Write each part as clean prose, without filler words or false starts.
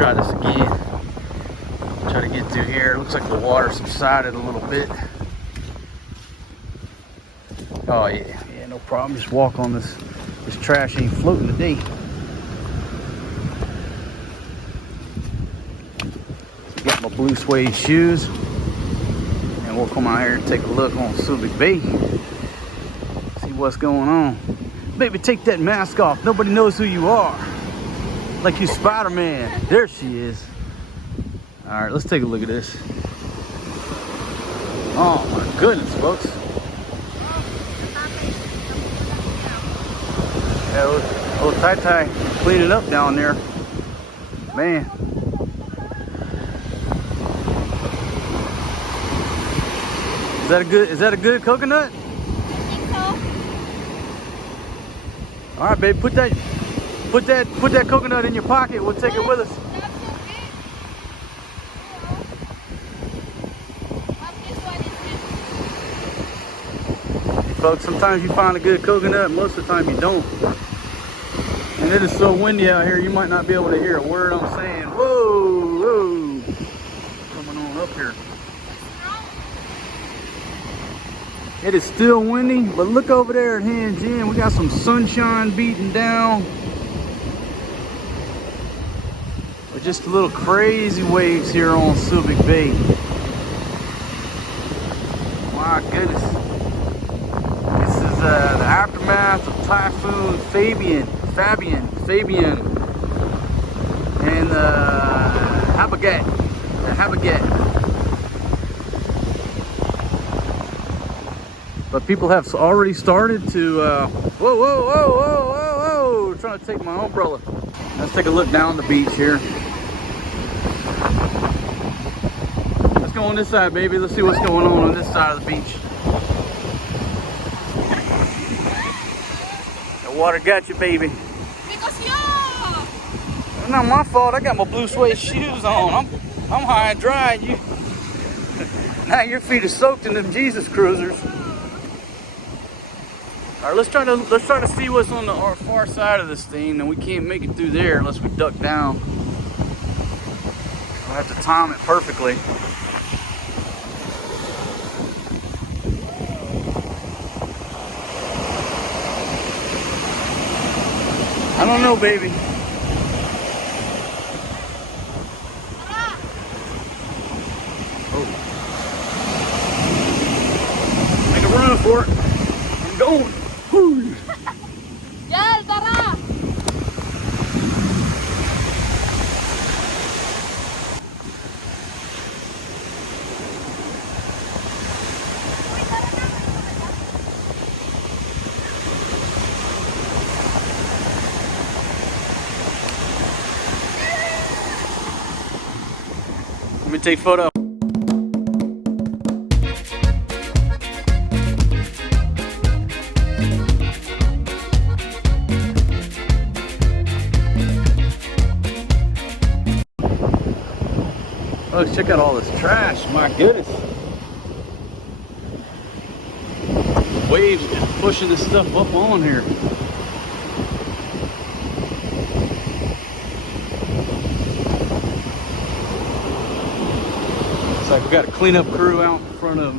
try this again. Try to get through here. Looks like the water subsided a little bit. Oh yeah, no problem. Just walk on this. This trash ain't floating today. Got my blue suede shoes, and we'll come out here and take a look on Subic Bay. See what's going on. Baby, take that mask off. Nobody knows who you are. Like you Spider-Man. There she is. All right, let's take a look at this. Oh my goodness, folks. Yeah, little Tai cleaning up down there. Man. Is that a good coconut? I think so. All right, babe, put that coconut in your pocket. We'll take it with us. Folks, sometimes you find a good coconut, most of the time you don't. And it is so windy out here, you might not be able to hear a word I'm saying. Whoa, whoa. Coming on up here. It is still windy, but look over there at Hands Inn. We got some sunshine beating down. But just a little crazy waves here on Subic Bay. My goodness. This is the aftermath of Typhoon Fabian, and the Habagat. But people have already started to, whoa, trying to take my umbrella. Let's take a look down the beach here. Let's go on this side, baby. Let's see what's going on this side of the beach. The water got you, baby. Because you. It's not my fault. I got my blue suede shoes on. I'm high and dry. And now your feet are soaked in them Jesus cruisers. All right, let's try to see what's on the far side of this thing, and we can't make it through there unless we duck down. We'll have to time it perfectly. I don't know, baby. Oh. Make a run for it. I'm going. Woo. Yan, tara! Let me take a photo. Oh, check out all this trash. My goodness. Waves just pushing this stuff up on here. Looks like we got a cleanup crew out in front of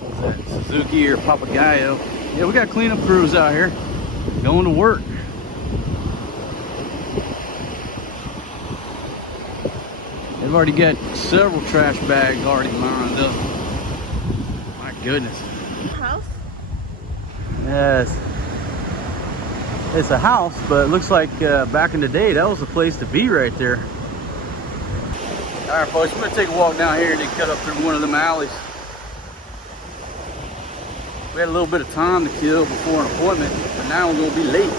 what's that, Suzuki or Papagayo. Yeah, we got cleanup crews out here going to work. They've already got several trash bags already lined up. My goodness. House? Yes. It's a house, but it looks like back in the day, that was the place to be right there. All right, folks, we're gonna take a walk down here and then cut up through one of them alleys. We had a little bit of time to kill before an appointment, but now we're gonna be late.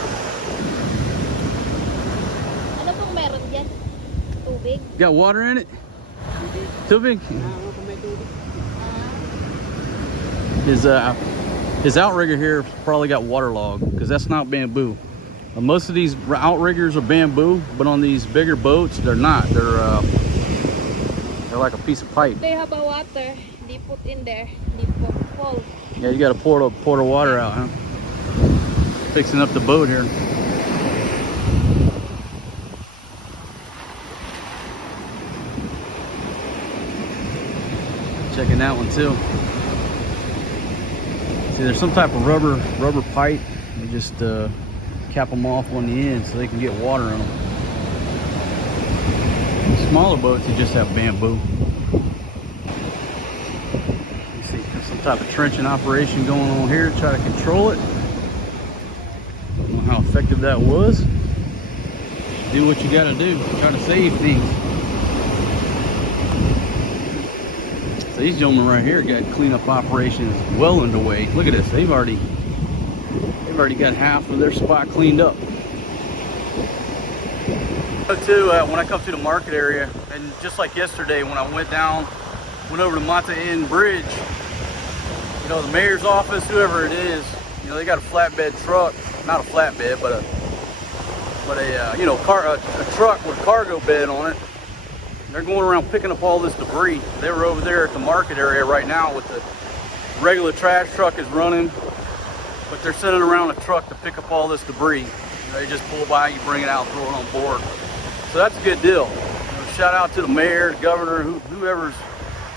Ano pong meron dyan? Tubig? Got water in it? Too big? His outrigger here probably got waterlogged because that's not bamboo. Most of these outriggers are bamboo, but on these bigger boats, they're not. They're like a piece of pipe. They have a water. They put in there. They put full. Yeah, you got to pour the water out, huh? Fixing up the boat here. checking that one too. See, there's some type of rubber pipe. You just cap them off on the end so they can get water in them. Smaller boats, you just have bamboo. You see, there's some type of trenching operation going on here to try to control it. I don't know how effective that was. Do what you gotta do, try to save things. So these gentlemen right here got cleanup operations well underway. Look at this, they've already got half of their spot cleaned up. Too, when I come to the market area, and just like yesterday when I went over to Mata Inn Bridge, you know, the mayor's office, whoever it is, you know, they got a flatbed truck, not a flatbed, but a truck with a cargo bed on it. They're going around picking up all this debris. They were over there at the market area right now with the regular trash truck is running, but they're sending around a truck to pick up all this debris. You know, they just pull by, you bring it out, throw it on board. So that's a good deal. You know, shout out to the mayor, the governor, whoever's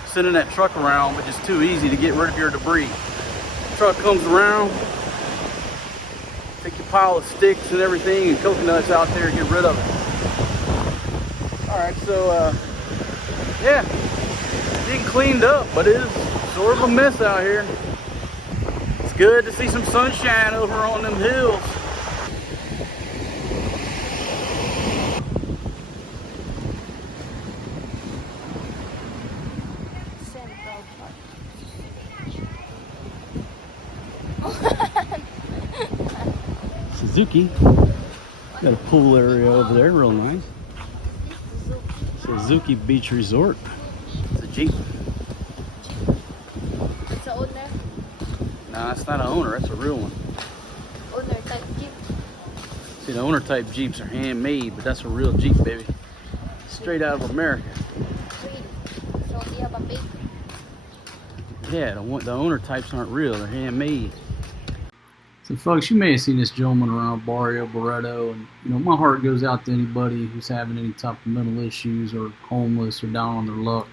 sending that truck around, but it's too easy to get rid of your debris. The truck comes around, take your pile of sticks and everything and coconuts out there and get rid of it. All right, so yeah, getting cleaned up, but it is sort of a mess out here. It's good to see some sunshine over on them hills. Suzuki. Got a pool area over there, real nice. Suzuki Beach Resort. It's a Jeep. It's an owner? Nah, it's not an owner, that's a real one. Owner type Jeep? See, the owner type Jeeps are handmade, but that's a real Jeep, baby. Straight out of America. Wait, so you have a big? Yeah, the owner types aren't real, they're handmade. So folks, you may have seen this gentleman around Barrio Barretto, and you know, my heart goes out to anybody who's having any type of mental issues or homeless or down on their luck.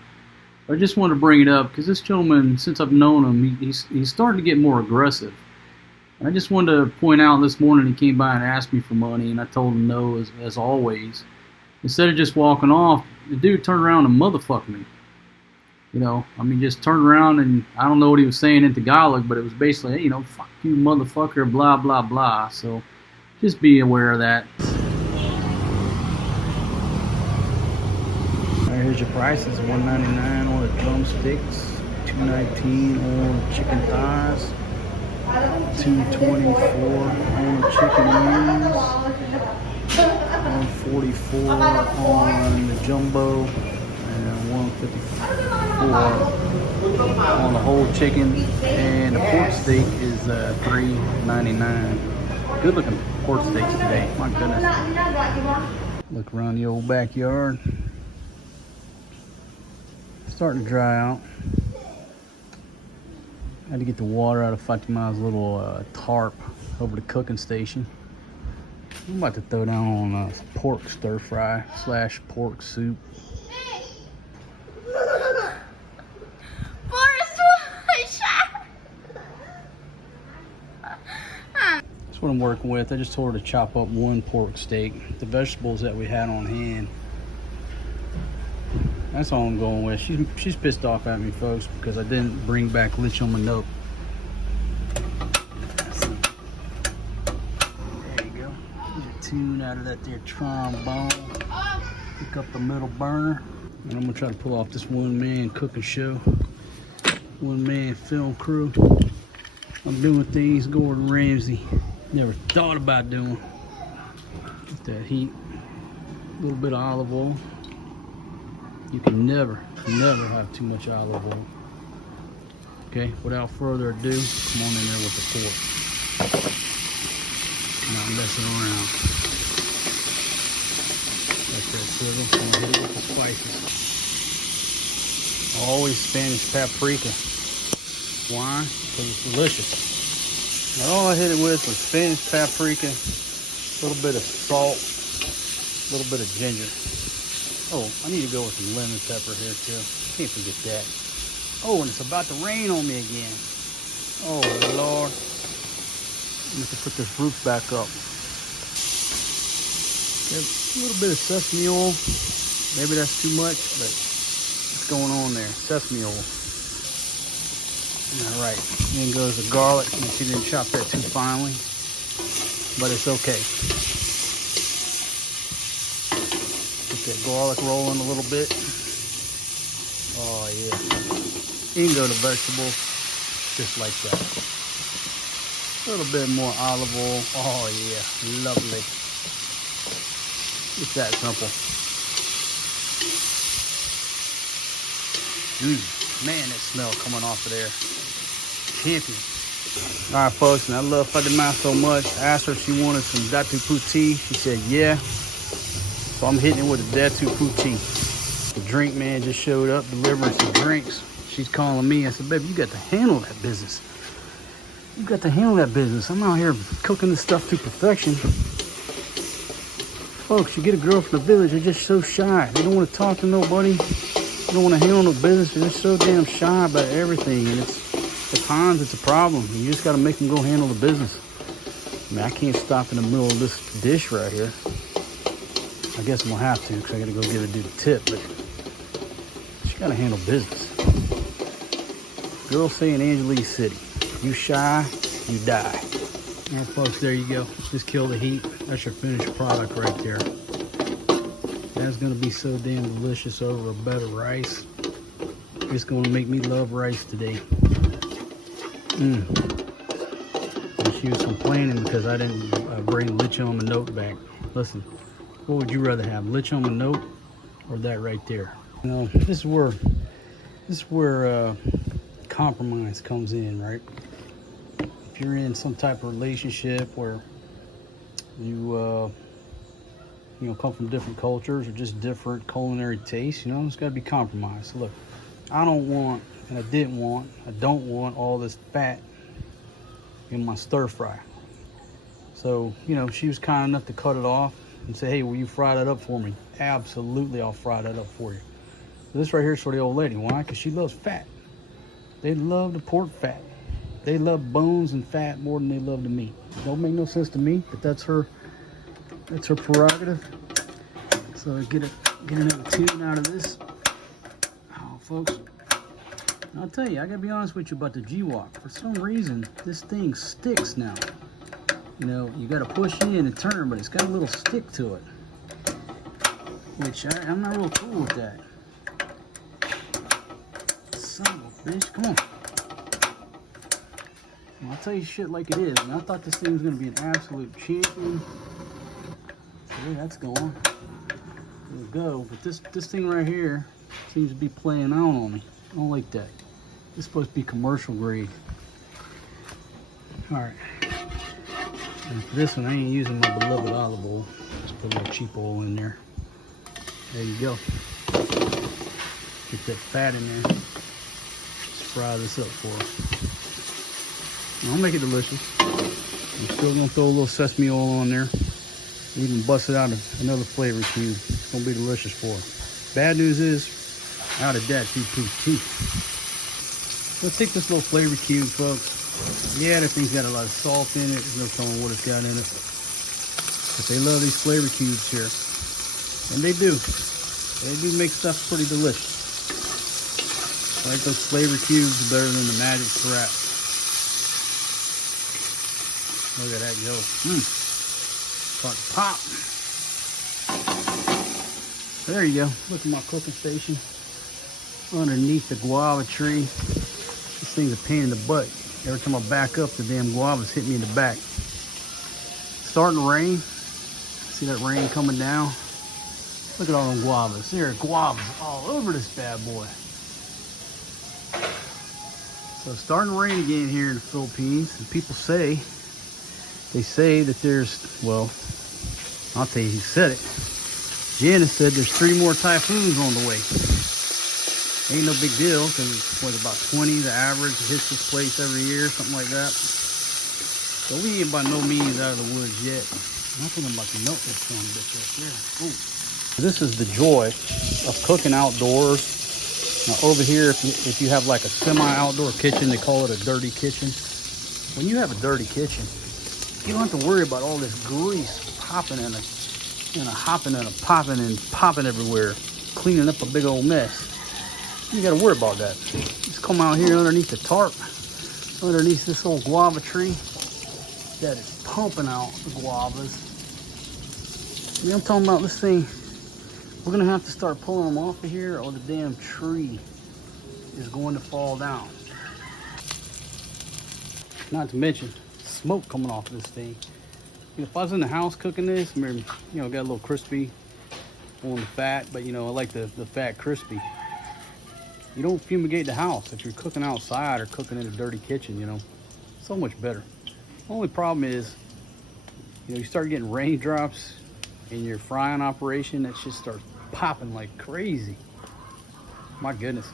I just wanted to bring it up because this gentleman, since I've known him, he's starting to get more aggressive. And I just wanted to point out this morning he came by and asked me for money, and I told him no, as always. Instead of just walking off, the dude turned around and motherfucked me. You know, I mean, just turned around, and I don't know what he was saying in Tagalog, but it was basically, hey, you know, fuck you, motherfucker, blah, blah, blah. So just be aware of that. All right, here's your prices. $1.99 on the drumsticks, $2.19 on the chicken thighs, $2.24 on the chicken wings, $1.44 on the jumbo, and $1.54 on the whole chicken, and the pork steak is $3.99. Good looking pork steaks today, my goodness. Look around the old backyard. Starting to dry out. I had to get the water out of Fatima's little tarp over the cooking station. I'm about to throw down on pork stir fry / pork soup. That's what I'm working with. I just told her to chop up one pork steak. The vegetables that we had on hand. That's all I'm going with. She's pissed off at me, folks, because I didn't bring back lechon manok. There you go. Get a tune out of that there trombone. Pick up the middle burner. And I'm gonna try to pull off this one-man cooking show. One-man film crew. I'm doing things Gordon Ramsay never thought about doing. Get that heat. A little bit of olive oil. You can never have too much olive oil. Okay, without further ado, come on in there with the pork. Not messing around. Let that sizzle. I'm gonna hit it with the spices. Always Spanish paprika. Why? Because it's delicious. Now, all I hit it with was Spanish paprika, a little bit of salt, a little bit of ginger. Oh, I need to go with some lemon pepper here too. Can't forget that. Oh, and it's about to rain on me again. Oh, Lord. Let me put this roof back up. There's a little bit of sesame oil. Maybe that's too much, but what's going on there? Sesame oil. All right. Then goes the garlic. And she didn't chop that too finely, but it's okay. Get that garlic rolling a little bit. Oh, yeah. You can go to vegetables just like that. A little bit more olive oil. Oh, yeah. Lovely. It's that simple. Man, that smell coming off of there. Champion. All right, folks, and I love Fatima so much. I asked her if she wanted some datu puti. She said, yeah. So I'm hitting it with a datu puti. The drink man just showed up delivering some drinks. She's calling me. I said, baby, you got to handle that business. You got to handle that business. I'm out here cooking this stuff to perfection. Folks, you get a girl from the village, they're just so shy. They don't want to talk to nobody. They don't want to handle no business. They're just so damn shy about everything. And at times it's a problem. You just got to make them go handle the business. I mean, I can't stop in the middle of this dish right here. I guess I'm going to have to because I got to go give a dude a tip. But she got to handle business. Girl say in Angeles City, you shy, you die. All right, folks, there you go. Just kill the heat. That's your finished product right there. That's gonna be so damn delicious over a bed of rice. It's gonna make me love rice today. And she was complaining because I didn't bring lechon manote back. Listen, what would you rather have, lechon manote or that right there? You know, this is where compromise comes in, right? If you're in some type of relationship where you come from different cultures or just different culinary tastes, it's got to be compromised. So look, I don't want, and I don't want all this fat in my stir fry. So, she was kind enough to cut it off and say, hey, will you fry that up for me? Absolutely, I'll fry that up for you. So this right here is for the old lady. Why? Because she loves fat. They love the pork fat. They love bones and fat more than they love the meat. Don't make no sense to me, but that's her prerogative. So get another tune out of this. Oh, folks, I'll tell you, I gotta be honest with you about the G-Walk. For some reason, this thing sticks now. You gotta push in and turn, but it's got a little stick to it, which I'm not real cool with that. Son of a bitch, come on. I'll tell you shit like it is. And I thought this thing was going to be an absolute champion. So there, that's going. There we go. But this thing right here seems to be playing out on me. I don't like that. It's supposed to be commercial grade. All right. And for this one, I ain't using my beloved olive oil. Just put a little cheap oil in there. There you go. Get that fat in there. Just fry this up for us. I'll make it delicious. I'm still gonna throw a little sesame oil on there. Even bust it out another flavor cube. It's gonna be delicious for her. Bad news is, out of that, too. Let's take this little flavor cube, folks. Yeah, the thing's got a lot of salt in it. There's no telling what it's got in it. But they love these flavor cubes here. And they do. They do make stuff pretty delicious. I like those flavor cubes better than the magic strap. Look at that go. Start to pop. There you go. Look at my cooking station. Underneath the guava tree. This thing's a pain in the butt. Every time I back up, the damn guavas hit me in the back. Starting to rain. See that rain coming down? Look at all them guavas. There are guavas all over this bad boy. So it's starting to rain again here in the Philippines. And people say, that there's, well, I'll tell you who said it. Janice said there's 3 more typhoons on the way. Ain't no big deal, because it's about 20, the average. It hits this place every year, something like that. So we ain't by no means out of the woods yet. I think I'm about to melt this one a bit right there. Ooh. This is the joy of cooking outdoors Now over here, if you have like a semi-outdoor kitchen, they call it a dirty kitchen. When you have a dirty kitchen, you don't have to worry about all this grease popping and hopping and popping and popping everywhere, cleaning up a big old mess. You got to worry about that. Just come out here underneath the tarp, underneath this old guava tree that is pumping out the guavas. You know what I'm talking about? This thing, we're gonna have to start pulling them off of here or the damn tree is going to fall down. Not to mention smoke coming off of this thing. You know, if I was in the house cooking this, maybe, you know, got a little crispy on the fat, but you know, I like the fat crispy. You don't fumigate the house if you're cooking outside or cooking in a dirty kitchen, you know. So much better. Only problem is, you know, you start getting raindrops in your frying operation, that shit starts popping like crazy. My goodness.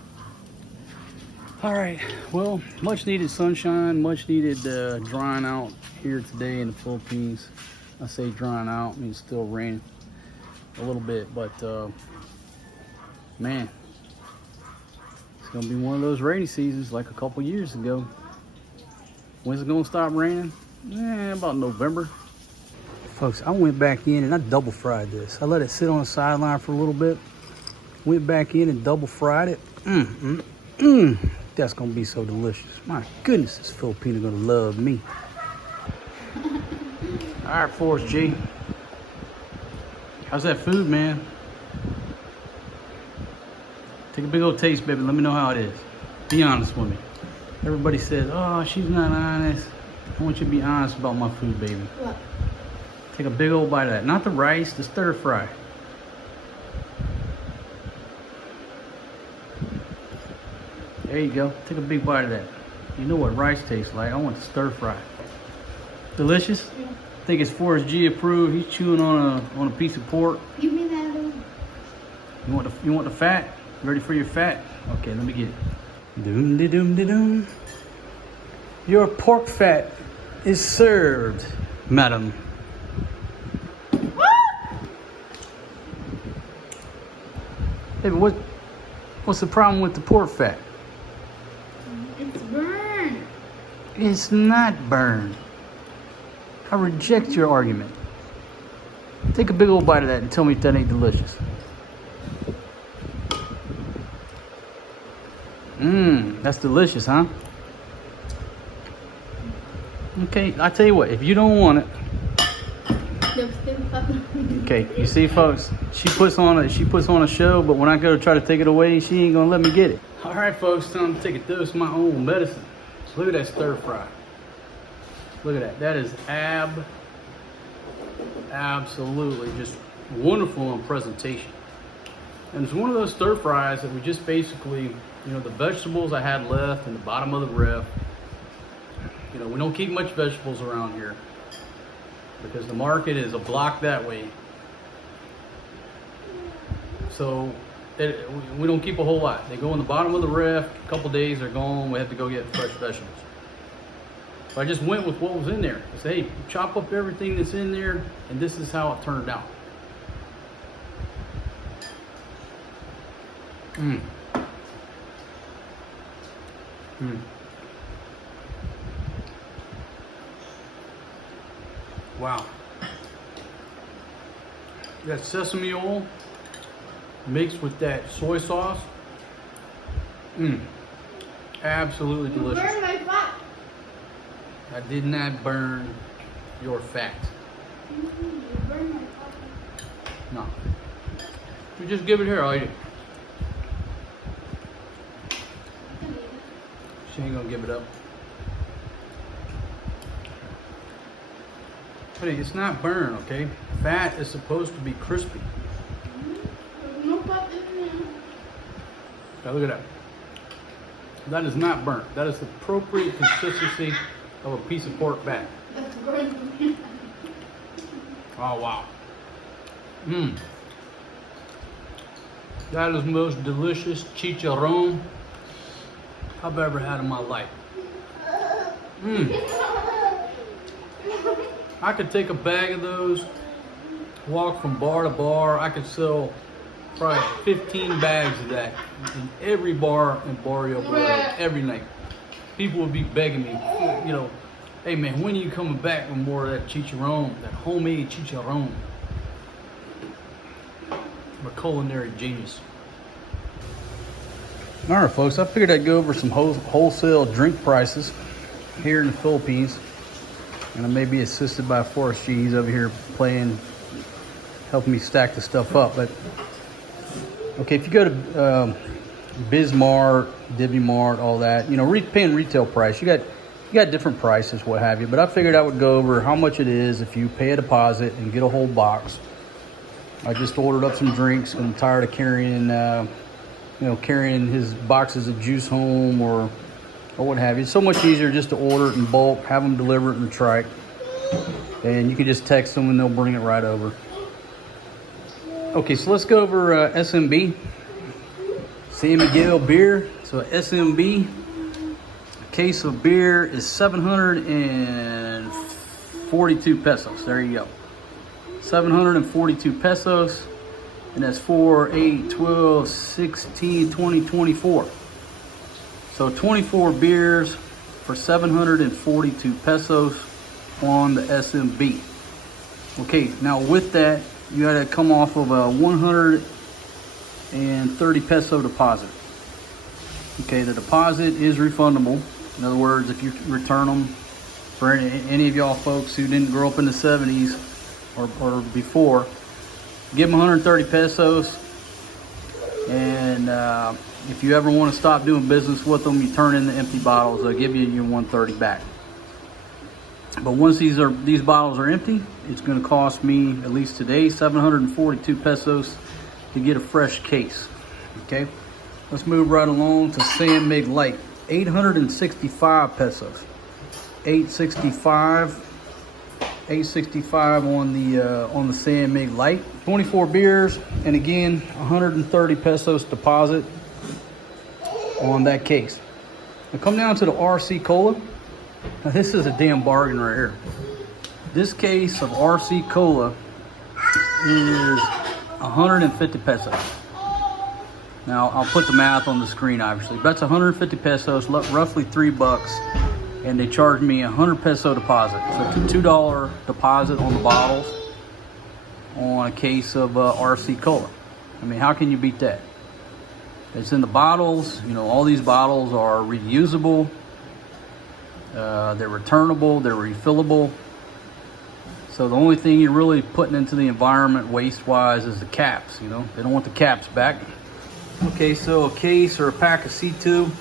All right, well, much needed sunshine, much needed drying out here today in the Philippines. I say drying out, I mean it's still raining a little bit, but man, it's gonna be one of those rainy seasons like a couple years ago. When's it gonna stop raining? About November. Folks, I went back in and I double fried this. I let it sit on the sideline for a little bit. Went back in and double fried it. That's gonna be so delicious. My goodness, this Filipina gonna love me. All right, Forrest G. How's that food, man? Take a big old taste, baby. Let me know how it is. Be honest with me. Everybody says, oh, she's not honest. I want you to be honest about my food, baby. What? Take a big old bite of that. Not the rice, the stir fry. There you go. Take a big bite of that. You know what rice tastes like. I want the stir fry. Delicious? Yeah. I think it's Forrest G approved. He's chewing on a piece of pork. Give me that. You want the fat? You ready for your fat? Okay, let me get it. Doom de doom de doom. Your pork fat is served, madam. Baby, what's the problem with the pork fat? It's burned. It's not burned. I reject your argument. Take a big old bite of that and tell me if that ain't delicious. That's delicious, huh? Okay, I tell you what, if you don't want it, okay, you see, folks, she puts on a show, but when I go to try to take it away, she ain't gonna let me get it. All right, folks, time to take a dose of my own medicine. Look at that stir fry. Look at that. That is absolutely just wonderful in presentation. And it's one of those stir fries that we just basically, you know, the vegetables I had left in the bottom of the ref. You know, we don't keep much vegetables around here because the market is a block that way. So we don't keep a whole lot. They go in the bottom of the ref, a couple days they're gone, we have to go get fresh vegetables. So I just went with what was in there. I said, hey, chop up everything that's in there, and this is how it turned out. Wow. That sesame oil mixed with that soy sauce. Absolutely delicious. Burn my fat. I did not burn your fat. You burn my fat. No. You just give it here, I'll eat it. She ain't gonna give it up. Honey, it's not burned, okay? Fat is supposed to be crispy. There's no fat in there. Now look at that. That is not burnt. That is the appropriate consistency of a piece of pork fat. That's burnt. Oh wow. That is the most delicious chicharron I've ever had in my life. I could take a bag of those, walk from bar to bar. I could sell probably 15 bags of that in every bar in Barrio Barretto every night. People would be begging me, you know, hey man, when are you coming back with more of that chicharron, that homemade chicharron? I'm a culinary genius. All right, folks, I figured I'd go over some wholesale drink prices here in the Philippines. And I may be assisted by Forrest G. He's over here playing, helping me stack the stuff up. But, okay, if you go to Bismart, Divvy Mart, all that, you know, paying retail price, you got different prices, what have you. But I figured I would go over how much it is if you pay a deposit and get a whole box. I just ordered up some drinks. I'm tired of carrying, carrying his boxes of juice home or what have you. It's so much easier just to order it in bulk, have them deliver it in the trike, and you can just text them and they'll bring it right over. Okay, so let's go over SMB, San Miguel beer. So SMB, a case of beer is 742 pesos. There you go. 742 pesos, and that's 4, 8, 12, 16, 20, 24. So 24 beers for 742 pesos on the SMB. Okay, now with that, you gotta come off of a 130 peso deposit. Okay, the deposit is refundable. In other words, if you return them, for any of y'all folks who didn't grow up in the 70s or before, give them 130 pesos, and if you ever want to stop doing business with them, you turn in the empty bottles. They'll give you your 130 back. But once these bottles are empty, it's going to cost me, at least today, 742 pesos to get a fresh case. Okay, let's move right along to San Mig Light, 865 pesos. 865 on the San Mig Light. 24 beers, and again, 130 pesos deposit on that case. Now come down to the RC Cola. Now this is a damn bargain right here. This case of RC Cola is 150 pesos. Now I'll put the math on the screen, obviously. That's 150 pesos, roughly $3, and they charge me 100 peso deposit. So it's a $2 deposit on the bottles on a case of RC Cola. I mean, how can you beat that? It's in the bottles. You know, all these bottles are reusable. They're returnable. They're refillable. So the only thing you're really putting into the environment waste-wise is the caps. You know, they don't want the caps back. Okay, so a case or a pack of C2.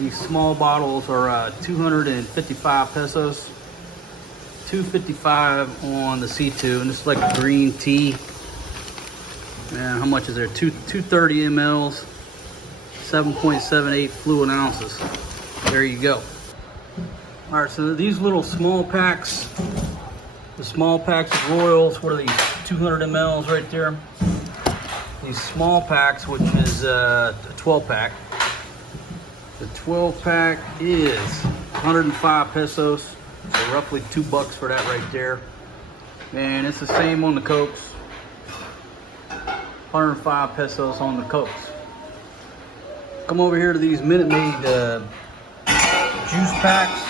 These small bottles are 255 pesos. 255 on the C2, and it's like a green tea. Man, how much is there? 230 mLs. 7.78 fluid ounces. There you go. All right, so these little small packs, the small packs of Royals, what are these? 200 mLs right there. These small packs, which is a 12 pack. The 12 pack is 105 pesos. So roughly $2 for that right there. And it's the same on the Cokes. 105 pesos on the Cokes. Come over here to these Minute Maid juice packs.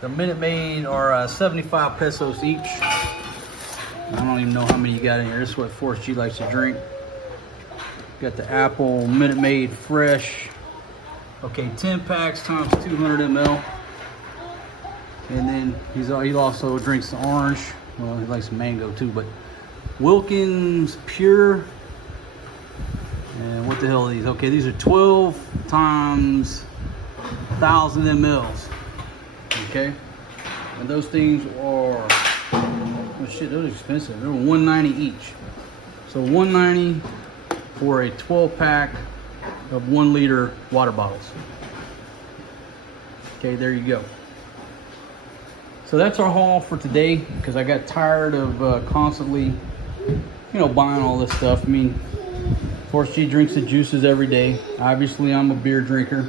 The Minute Maid are 75 pesos each. I don't even know how many you got in here. This is what Forrest G likes to drink. Got the apple Minute Maid fresh. Okay, 10 packs times 200 ml. And then he also drinks the orange. Well, he likes mango too, but Wilkins Pure. And what the hell are these? Okay, these are 12 times 1,000 mLs. Okay, and those things are, oh shit, those are expensive. They're $190 each. So $190 for a 12 pack of 1 liter water bottles. Okay, there you go. So that's our haul for today, because I got tired of constantly, buying all this stuff. I mean, Forrest G drinks the juices every day. Obviously, I'm a beer drinker.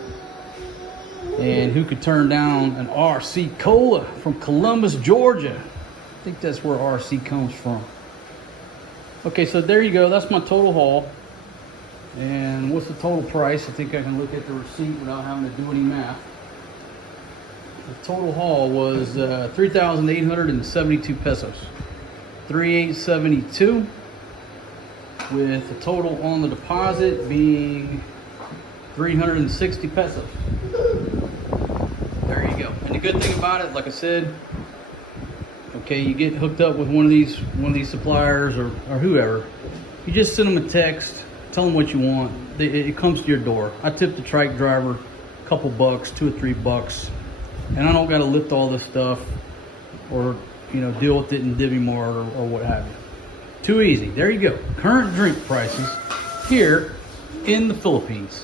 And who could turn down an RC Cola from Columbus, Georgia? I think that's where RC comes from. Okay, so there you go. That's my total haul. And what's the total price? I think I can look at the receipt without having to do any math. The total haul was 3,872 pesos. 3,872, with the total on the deposit being 360 pesos. There you go. And the good thing about it, like I said, okay, you get hooked up with one of these suppliers or whoever. You just send them a text, tell them what you want. It comes to your door. I tip the trike driver a couple bucks, $2 or $3, and I don't got to lift all this stuff or deal with it in Divvy Mart or what have you. Too easy. There you go. Current drink prices here in the Philippines.